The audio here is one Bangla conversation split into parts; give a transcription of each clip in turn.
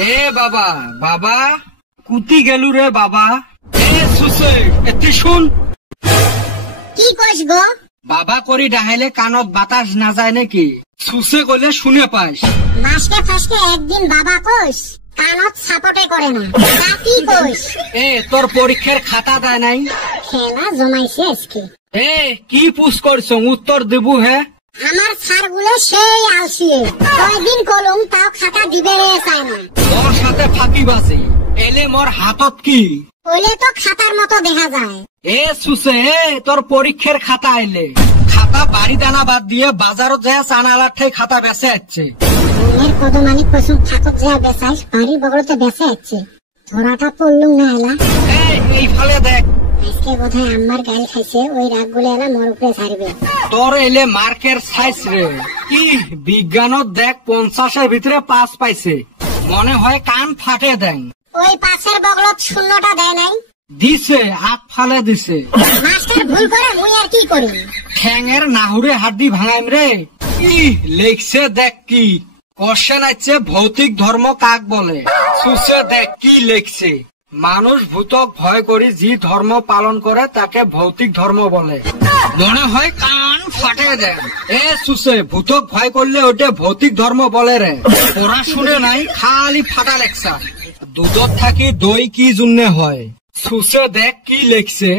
এ বাবা বাবা কুতি গেলু রে বাবা। এ সুসে এতি শুন। কি কইস গো? বাবা করি ডাহাইলে কানত বাতাস না যায় নাকি? সুসে কইলে শুনে পাইস। মাসকে ফাসকে একদিন বাবা কইস, কানত সাপোর্টে করে না। তা কি কইস? এ তোর পরীক্ষার খাতা দেয় নাই? খেলা জমাইছে আজকে। এ কি পুষ করছ, উত্তর দেবু হে? আমার স্যারগুলো সেই আলসিয়ে, কয়দিন কলম তাও খাতা দিবে চায় না। তোর সাথে ফাঁকি বাসি এলে মোর হাতত কি কইলে তো খাতার মতো দেখা যায়। এ সুসে তোর পরীক্ষার খাতা আইলে খাতা বাড়ি দানা বাদ দিয়ে বাজারত যায় চানালার ঠাই খাতা বেঁচে যাচ্ছে। মনের কদমানি কসম থাকত যা বেচাইস বাড়ির বগলতে বেঁচে যাচ্ছে। ধরাটা পড়লুম না এলা। এই ফালে দেখ, আজকে বোধহয় আমার গাল খাইছে, ওই রাগ গুলো এলা মোর উপরে ছাড়বে। তোর এলে মার্কের সাইজ রে কি বিজ্ঞানত দেখ 50-এর ভিতরে 5 পাইছে, মনে হয় কান ফাটে দেন। ওই পাশের বগলত শূন্যটা দেয় নাই? দিছে, আগ ফালে দিছে। মাস্টার ভুল করে মুই আর কি করি? ঠ্যাঙের নাহুরে হাড্ডি ভাঙাইম রে। কি লেখছে দেখ, কি কোশ্চেন আছে, ভৌতিক ধর্ম কাক বলে? সুসে দেখ কি লেখছে, মানুষ ভূতক ভয় করি যে ধর্ম পালন করে তাকে ভৌতিক ধর্ম বলে। মনে হয় কান ফাটে দেন। এ সুসে ভূতক ভয় করলে ওটা ভৌতিক ধর্ম বলে রে? ওরা শুনে নাই, খালি ফাটা লেখছা। দুধত থাকি দই কি জন্য হয়? সুসে দেখ কি লেখছে,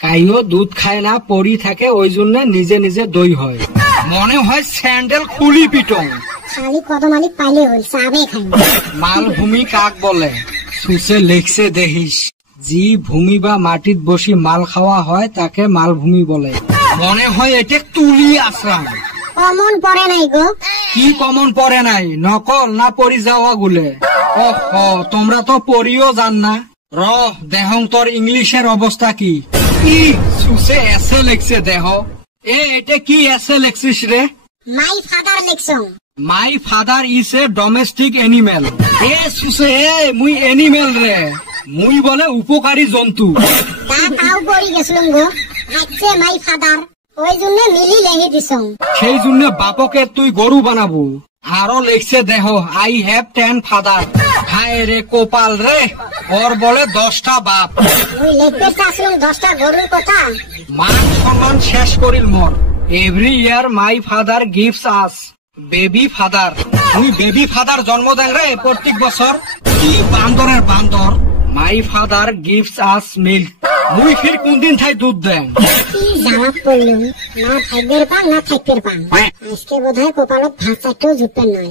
কাইও দুধ খায় না পড়ি থাকে, ওই জন্য নিজে নিজে দই হয়। মনে হয় স্যান্ডেল খুলি পিটং। খালি কদমানি পাইলে হই, চাবে খাই। মালভূমি কাক বলে? সুসে লেখছে দেখিস, যে ভূমি বা মাটিত বসি মাল খাওয়া হয় তাকে মালভূমি বলে। মনে হয় এটা তুলি আশ্রাম। কমন পড়ে নাই গো? কি কমন পড়ে নাই, নকল না পড়ি যাওয়া গুলে? ও তোমরা তো পড়িও জান না। র দেহং তোর ইংলিশের অবস্থা কি? সুসে এসে লেখছে দেহ। এটা কি এসে লেখছিস রে? মাই ফাদার লেখছং। My father is a domestic animal. এ সুসে মুই এনিম্যাল রে, মুই বলে উপকারী জন্তু। তাও পড়ি গেছিলাম গো। আচ্ছা মাই ফাদার, ওই জন্য মিলি লেহি দিছং। সেই জন্য বাপকে তুই গরু বানাবো। আরো লেখছে দেহ, আই হ্যাভ 10 ফাদার। হায় রে কোপাল রে, ওর বলে 10টা বাপ। ওই লেখতে চাচ্ছিলাম 10টা গরুর কথা। মান সম্মান শেষ করিল মোর। Every year my father gives us baby father. তুই বেবি ফাদার জন্ম দেন রে প্রত্যেক বছর। কি বান্দরের বান্দর। My father gives us milk. মুই ফির কোন দিন থাই দুধ দেন? কি জ্বালা পড়লুম, না থাকবের পান না থাকবের পান। আজকে বোধহয় কপালত ভাত চারটেও জুটবেন নয়।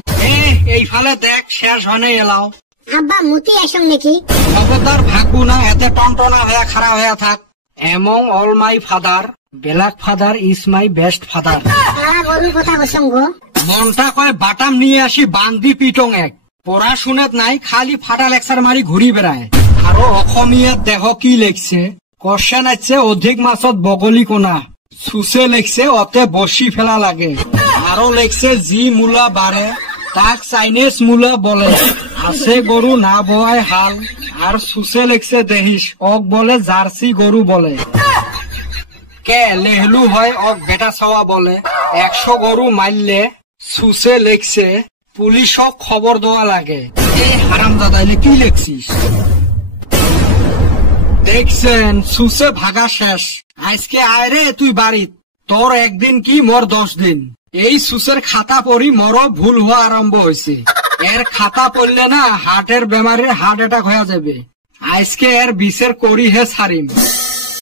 এই ফালে দেখ, শেষ হনে এলাও। আব্বা মুতি আসং নাকি? খবরদার ভাগবো না, এতে টনটনা হয়ে খাড়া হয়ে থাক। Among all my father black father is my best father. তারা গরুর কথা বসং গো। মনটা কয় বাটাম নিয়ে আসি বান্দি পিটং এক। পড়াশুনাত নাই, খালি ফাটা লেকচার মারি ঘুরি বেড়ায়। আরো অসমীয়াত দেহ কি লেখছে, কোশ্চেন আছে অধিক মাছত বগলী কোনা। সুসে লেখছে অতে বসি ফেলা লাগে। আরো লেখছে যি মূলা বাড়ে তাক চাইনিজ মূলা বলে। আছে গরু না বোয়ায় হাল। আর সুসে লেখছে দেহিস অক বলে জার্সি গরু বলে। কে লেহলু হয় অক বেটা ছাওয়া বলে। 100 গরু মারলে সুসে লেখছে পুলিশক খবর দেওয়া লাগে। এই হারাম দাদাইলে কি লেখছিস? দেখছেন সুসে ভাগা শেষ। আজকে আয় রে তুই বাড়িত, তোর একদিন কি মোর 10 দিন। এই সুসের খাতা পড়ি মরো ভুল হওয়া আরম্ভ হয়েছে। এর খাতা পড়লে না হার্টের বেমারের হার্ট অ্যাটাক হয়ে যাবে। আজকে এর বিষের করি হে ছাড়িম।